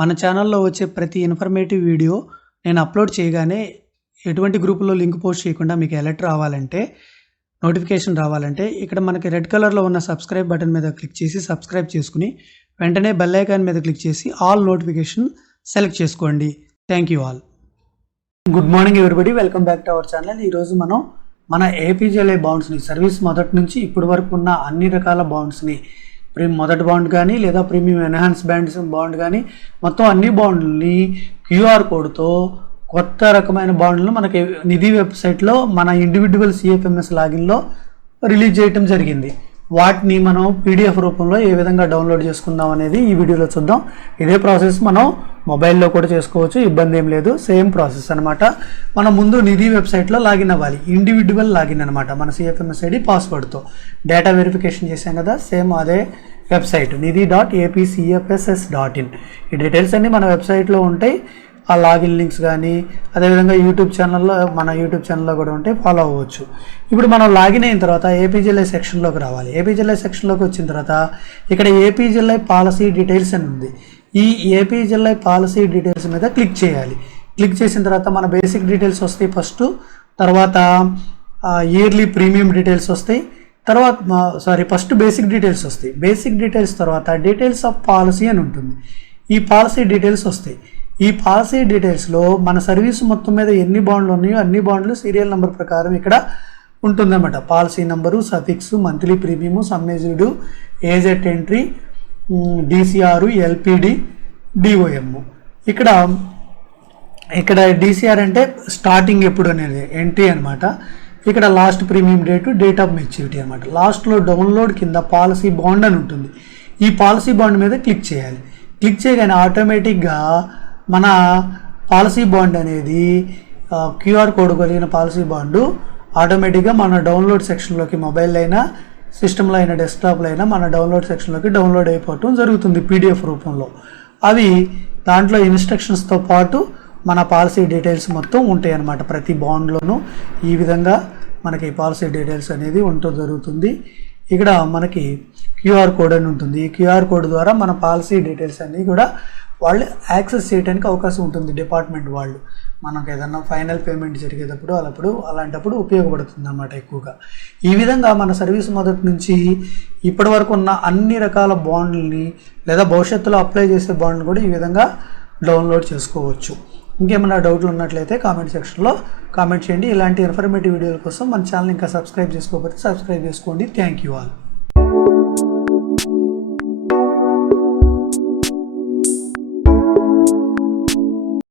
మన ఛానల్లో వచ్చే ప్రతి ఇన్ఫర్మేటివ్ వీడియో నేను అప్లోడ్ చేయగానే ఎటువంటి గ్రూపులో లింక్ పోస్ట్ చేయకుండా మీకు అలర్ట్ రావాలంటే, నోటిఫికేషన్ రావాలంటే ఇక్కడ మనకి రెడ్ కలర్లో ఉన్న సబ్స్క్రైబ్ బటన్ మీద క్లిక్ చేసి సబ్స్క్రైబ్ చేసుకుని వెంటనే బెల్ ఐకాన్ మీద క్లిక్ చేసి ఆల్ నోటిఫికేషన్ సెలెక్ట్ చేసుకోండి. Thank you all. Good morning everybody, welcome back to our channel. ఈరోజు మనం మన ఏపీజీఎల్ఐ బాండ్స్ని సర్వీస్ మొదటి నుంచి ఇప్పటి వరకు ఉన్న అన్ని రకాల బాండ్స్ని, మొదటి బాండ్ కానీ లేదా ప్రీమియం ఎన్హాన్స్ బాండ్ కానీ మొత్తం అన్ని బాండ్లని క్యూఆర్ కోడ్తో కొత్త రకమైన బాండ్లను మనకి నిధి వెబ్సైట్లో మన ఇండివిజువల్ సిఎఫ్ఎంఎస్ లాగిన్లో రిలీజ్ చేయడం జరిగింది. వాటిని మనం పీడిఎఫ్ రూపంలో ఏ విధంగా డౌన్లోడ్ చేసుకుందాం అనేది ఈ వీడియోలో చూద్దాం. ఇదే ప్రాసెస్ మనం మొబైల్లో కూడా చేసుకోవచ్చు, ఇబ్బంది ఏం లేదు. సేమ్ ప్రాసెస్ అనమాట. మనం ముందు నిధి వెబ్సైట్లో లాగిన్ అవ్వాలి. ఇండివిజువల్ లాగిన్ అనమాట. మన సిఎఫ్ఎంఎస్ ఐడి పాస్వర్డ్తో డేటా వెరిఫికేషన్ చేసాం కదా, సేమ్ అదే వెబ్సైట్ nidhi.apcfss.in. ఈ డీటెయిల్స్ అన్నీ మన వెబ్సైట్లో ఉంటాయి. ఆ లాగిన్ లింక్స్ కానీ అదేవిధంగా యూట్యూబ్ ఛానల్లో కూడా ఉంటాయి, ఫాలో అవ్వచ్చు. ఇప్పుడు మనం లాగిన్ అయిన తర్వాత ఏపీజీఎల్ఐ సెక్షన్లోకి రావాలి. ఏపీజీఎల్ఐ సెక్షన్లోకి వచ్చిన తర్వాత ఇక్కడ ఏపీజీఎల్ఐ పాలసీ డీటెయిల్స్ అని ఉంది. ఈ ఏపీజీఎల్ఐ పాలసీ డీటెయిల్స్ మీద క్లిక్ చేయాలి. క్లిక్ చేసిన తర్వాత మన బేసిక్ డీటెయిల్స్ వస్తాయి తర్వాత ఇయర్లీ ప్రీమియం డీటెయిల్స్ వస్తాయి. ఫస్ట్ బేసిక్ డీటెయిల్స్ వస్తాయి. బేసిక్ డీటెయిల్స్ తర్వాత డీటెయిల్స్ ఆఫ్ పాలసీ అని ఉంటుంది. ఈ పాలసీ డీటెయిల్స్ వస్తాయి. ఈ పాలసీ డీటెయిల్స్లో మన సర్వీస్ మొత్తం మీద ఎన్ని బాండ్లు ఉన్నాయో అన్ని బాండ్లు సీరియల్ నెంబర్ ప్రకారం ఇక్కడ ఉంటుందన్నమాట. Policy number, suffix, monthly premium, sum assured, age at entry, DCR, LPD, DOM. ఇక్కడ డిసిఆర్ అంటే స్టార్టింగ్ ఎప్పుడు అనేది ఎంట్రీ అనమాట. ఇక్కడ last premium date of maturity అనమాట. లాస్ట్లో డౌన్లోడ్ కింద పాలసీ బాండ్ అని ఉంటుంది. ఈ పాలసీ బాండ్ మీద క్లిక్ చేయాలి. క్లిక్ చేయగానే ఆటోమేటిక్గా మన పాలసీ బాండ్ అనేది క్యూఆర్ కోడ్ కలిగిన పాలసీ బాండు ఆటోమేటిక్గా మన డౌన్లోడ్ సెక్షన్లోకి, మొబైల్ అయినా సిస్టంలో అయినా డెస్క్టాప్లో అయినా మన డౌన్లోడ్ సెక్షన్లోకి డౌన్లోడ్ అయిపోవటం జరుగుతుంది పీడిఎఫ్ రూపంలో. అవి దాంట్లో ఇన్స్ట్రక్షన్స్తో పాటు మన పాలసీ డీటెయిల్స్ మొత్తం ఉంటాయి అన్నమాట. ప్రతి బాండ్లోనూ ఈ విధంగా మనకి పాలసీ డీటెయిల్స్ అనేది ఉంటూ జరుగుతుంది. ఇక్కడ మనకి క్యూఆర్ కోడ్ అని ఉంటుంది. ఈ క్యూఆర్ కోడ్ ద్వారా మన పాలసీ డీటెయిల్స్ అన్నీ కూడా వాళ్ళు యాక్సెస్ చేయడానికి అవకాశం ఉంటుంది. డిపార్ట్మెంట్ వాళ్ళు మనకు ఏదన్నా ఫైనల్ పేమెంట్ జరిగేటప్పుడు అలాంటప్పుడు ఉపయోగపడుతుంది అన్నమాట ఎక్కువగా. ఈ విధంగా మన సర్వీస్ మొదటి నుంచి ఇప్పటి వరకు ఉన్న అన్ని రకాల బాండ్లని లేదా భవిష్యత్తులో అప్లై చేసే బాండ్లు కూడా ఈ విధంగా డౌన్లోడ్ చేసుకోవచ్చు. ఇంకేమైనా డౌట్లు ఉన్నట్లయితే కామెంట్ సెక్షన్లో కామెంట్ చేయండి. ఇలాంటి ఇన్ఫర్మేటివ్ వీడియోల కోసం మన ఛానల్ ఇంకా సబ్స్క్రైబ్ చేసుకోకపోతే సబ్స్క్రైబ్ చేసుకోండి. Thank you all.